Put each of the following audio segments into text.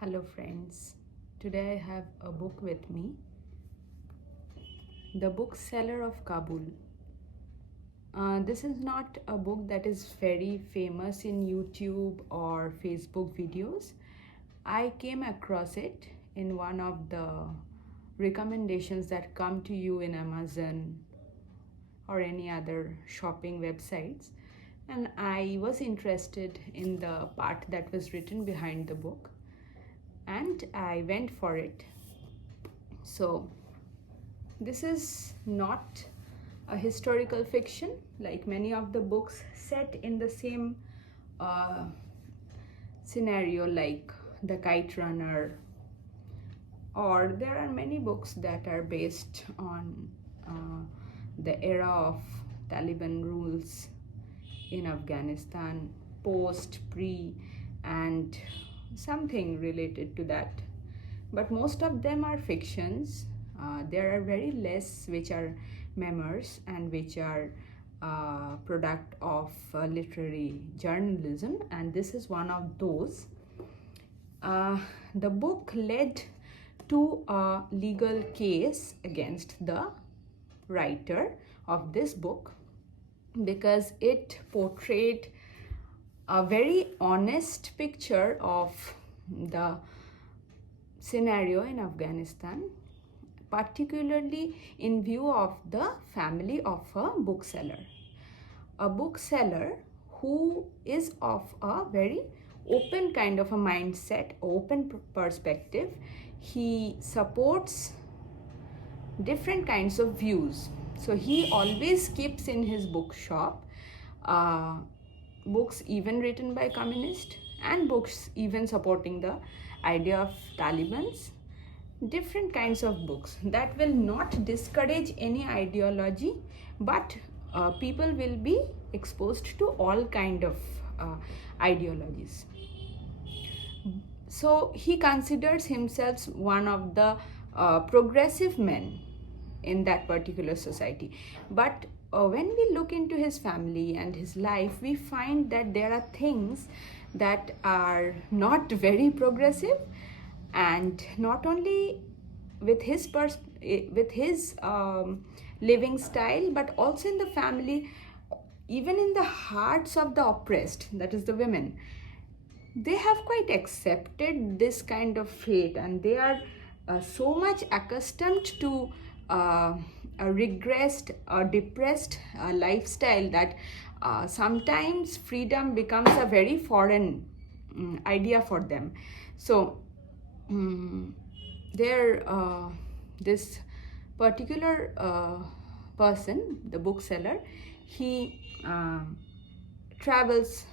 Hello friends, today I have a book with me, The Bookseller of Kabul. This is not a book that is very famous in YouTube or Facebook videos. I came across it in one of the recommendations that come to you in Amazon or any other shopping websites, and I was interested in the part that was written behind the book and I went for it. So this is not a historical fiction like many of the books set in the same uh, scenario, like The Kite Runner, or there are many books that are based on the era of Taliban rules in Afghanistan, post, pre, and something related to that. But most of them are fictions. There are very less which are memoirs and which are product of literary journalism, and this is one of those. The book led to a legal case against the writer of this book because it portrayed a very honest picture of the scenario in Afghanistan, particularly in view of the family of a bookseller. A bookseller who is of a very open kind of a mindset, open perspective. He supports different kinds of views. So he always keeps in his bookshop books even written by communists and books even supporting the idea of Taliban's, different kinds of books that will not discourage any ideology, but people will be exposed to all kind of ideologies. So he considers himself one of the progressive men in that particular society. But when we look into his family and his life, we find that there are things that are not very progressive, and not only with his living style, but also in the family, even in the hearts of the oppressed, that is the women. They have quite accepted this kind of fate, and they are so much accustomed to a regressed or depressed lifestyle that sometimes freedom becomes a very foreign idea for them. So this particular person, the bookseller, he travels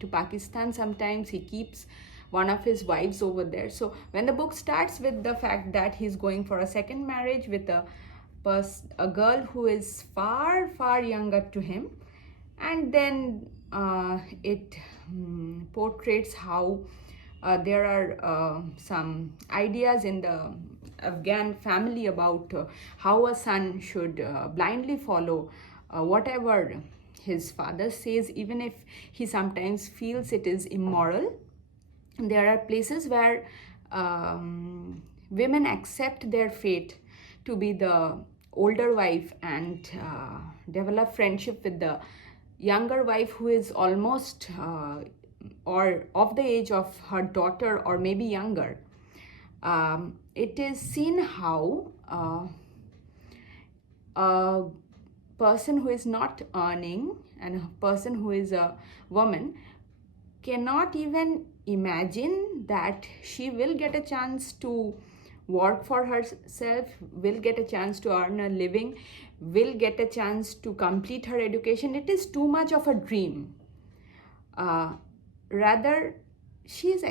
to Pakistan. Sometimes he keeps one of his wives over there. So when the book starts with the fact that he's going for a second marriage with a girl who is far younger to him, and then it portrays how there are some ideas in the Afghan family about how a son should blindly follow whatever his father says, even if he sometimes feels it is immoral. There are places where women accept their fate to be the older wife and develop friendship with the younger wife who is almost or of the age of her daughter or maybe younger. It is seen how a person who is not earning and a person who is a woman cannot even imagine that she will get a chance to work for herself, will get a chance to earn a living, will get a chance to complete her education. It is too much of a dream. Rather, she has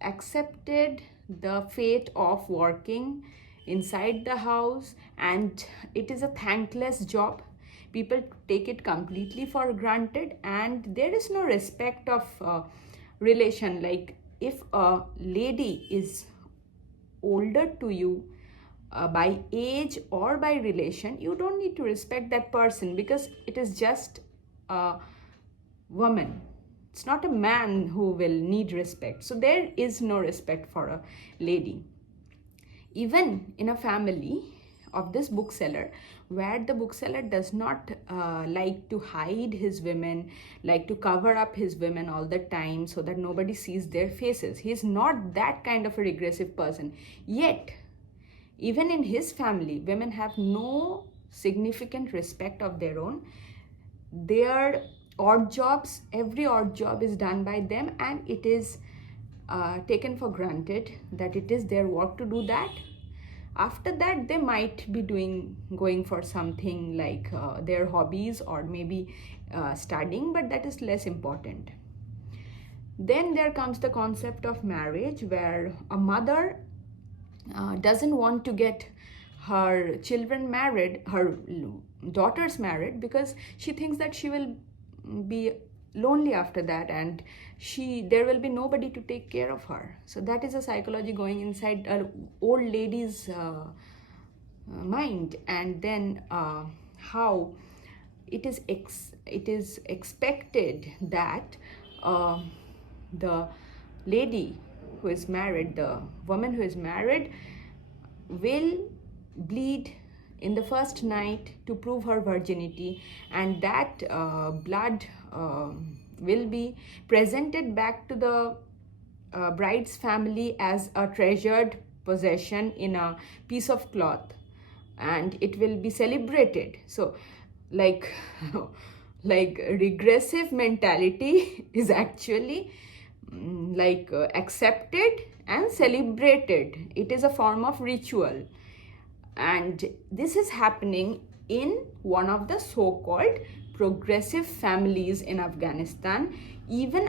accepted the fate of working inside the house, and it is a thankless job. People take it completely for granted, and there is no respect of relation. Like if a lady is older to you by age or by relation, you don't need to respect that person because it is just a woman. It's not a man who will need respect. So there is no respect for a lady. Even in a family of this bookseller, where the bookseller does not like to hide his women, like to cover up his women all the time so that nobody sees their faces. He is not that kind of a regressive person. Yet, even in his family, women have no significant respect of their own. Their odd jobs, every odd job is done by them, and it is taken for granted that it is their work to do that. After that, they might be going for something like their hobbies, or maybe studying, but that is less important. Then there comes the concept of marriage, where a mother doesn't want to get her children married, her daughters married, because she thinks that she will be lonely after that, and there will be nobody to take care of her. So that is a psychology going inside an old lady's mind. And then how it is expected that the lady who is married, the woman who is married, will bleed in the first night to prove her virginity, and that blood will be presented back to the bride's family as a treasured possession in a piece of cloth, and it will be celebrated. So like regressive mentality is actually accepted and celebrated. It is a form of ritual, and this is happening in one of the so-called progressive families in Afghanistan, even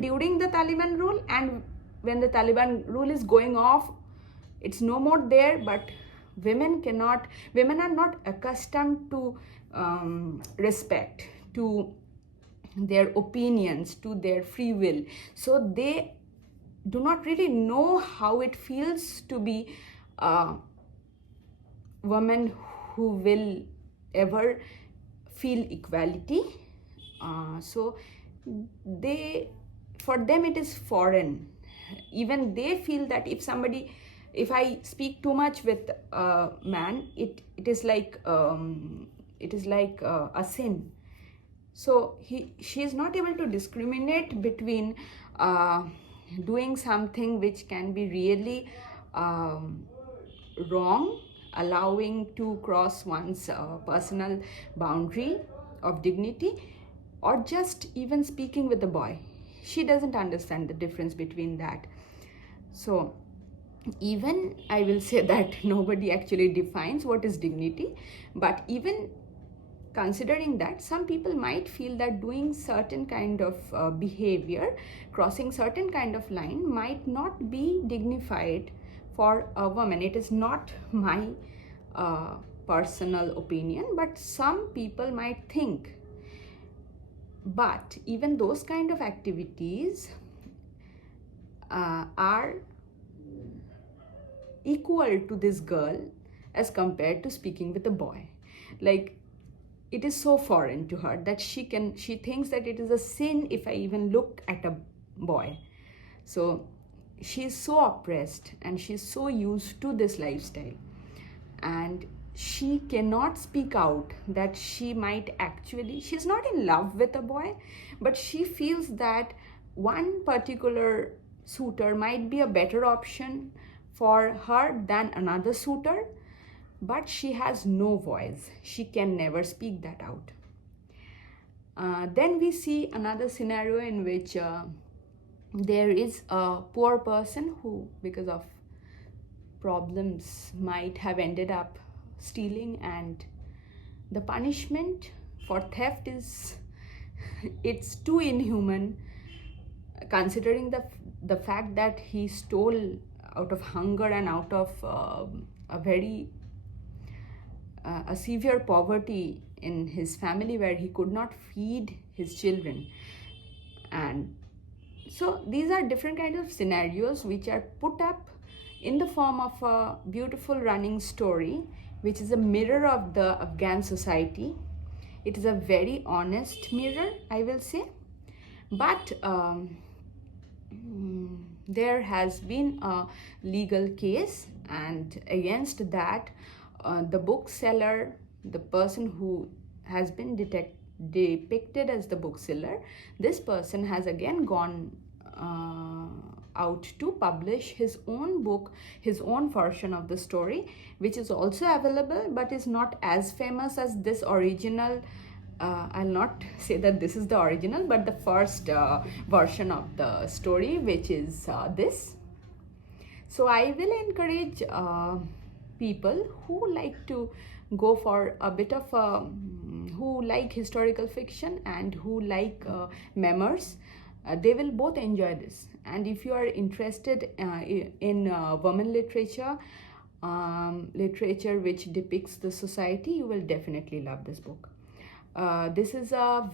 during the Taliban rule, and when the Taliban rule is going off, it's no more there. But women are not accustomed to respect, to their opinions, to their free will. So they do not really know how it feels to be a woman who will ever feel equality. So for them it is foreign. Even they feel that if I speak too much with a man, it is like a sin. So she is not able to discriminate between doing something which can be really wrong, allowing to cross one's personal boundary of dignity, or just even speaking with a boy. She doesn't understand the difference between that. So even I will say that nobody actually defines what is dignity, but even considering that, some people might feel that doing certain kind of behavior, crossing certain kind of line, might not be dignified for a woman. It is not my personal opinion, but some people might think. But even those kind of activities are equal to this girl as compared to speaking with a boy. Like, it is so foreign to her that she thinks that it is a sin if I even look at a boy. So she is so oppressed, and she is so used to this lifestyle, and she cannot speak out that she's not in love with a boy, but she feels that one particular suitor might be a better option for her than another suitor, but she has no voice. She can never speak that out. Then we see another scenario in which there is a poor person who, because of problems, might have ended up stealing, and the punishment for theft it's too inhuman, considering the fact that he stole out of hunger and out of a severe poverty in his family, where he could not feed his children. And so these are different kinds of scenarios which are put up in the form of a beautiful running story, which is a mirror of the Afghan society, It is a very honest mirror, I will say. But there has been a legal case, and against that, the bookseller, the person who has been depicted as the bookseller, this person has again gone out to publish his own book, his own version of the story, which is also available but is not as famous as this original. I'll not say that this is the original, but the first version of the story, which is this. So I will encourage people who like to go for a bit of who like historical fiction and who like memoirs. They will both enjoy this. And if you are interested in women literature, literature which depicts the society, you will definitely love this book. This is a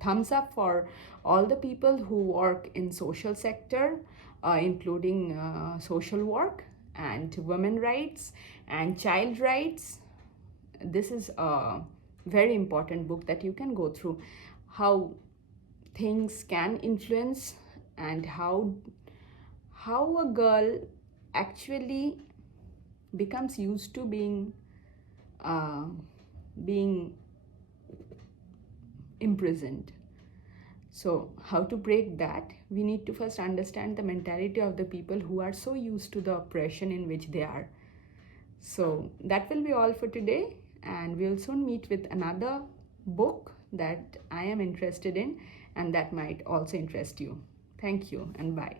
thumbs up for all the people who work in social sector, including social work and women rights and child rights. This is a very important book that you can go through, how things can influence and how a girl actually becomes used to being imprisoned. So how to break that? We need to first understand the mentality of the people who are so used to the oppression in which they are. So that will be all for today, and we'll soon meet with another book that I am interested in and that might also interest you. Thank you and bye.